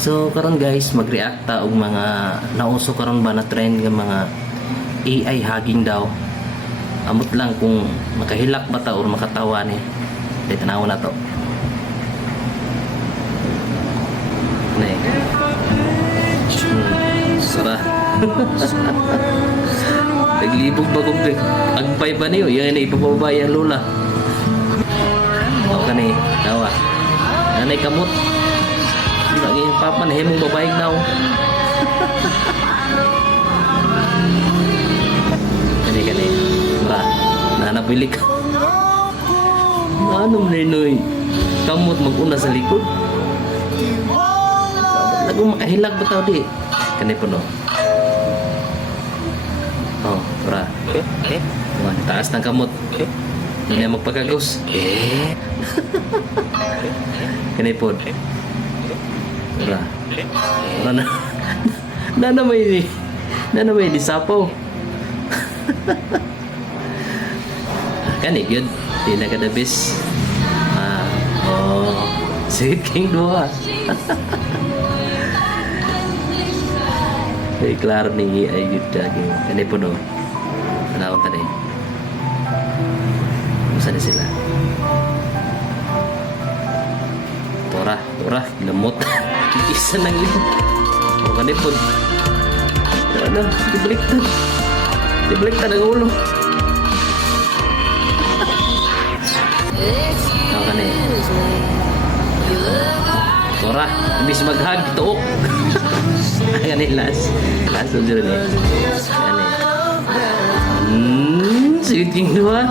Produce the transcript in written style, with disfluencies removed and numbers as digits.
So karon guys, mag-react ta og mga nauso karon ba na trend nga mga AI hugging daw. Amot lang kung makahilak ba ta or makatawa ni. Dito tanaw na to. Nay. Sara. Naglibog ba kung agbay ba niyo? Yan na ipapababay ang lola. O ka ni, tawa. Nanay kamot. Lagi yung papa na himong babayag na ako. Kani. Mara, nanapili ka. Ano man ninoy? Kamot mag-una sa likod. Lagu makahilag ba tao di? Kani po no? Oh, mara. Taas ng kamot. Hindi na magpagagos. Kani po. Mara. Nana may di sapaw. Kani good. Di na kadabis. Sige king doa. Ay klaro ni ay good daging. Kani po no. Anawon tani. Musa na sila. Tora, lemot. Isa nang ito. O kanipod. Ano, dibaliktad ang ulo. O kanip. Tora, ibis maghag, tuok. Ganit last sunod ni. Ganit. Sige king dua.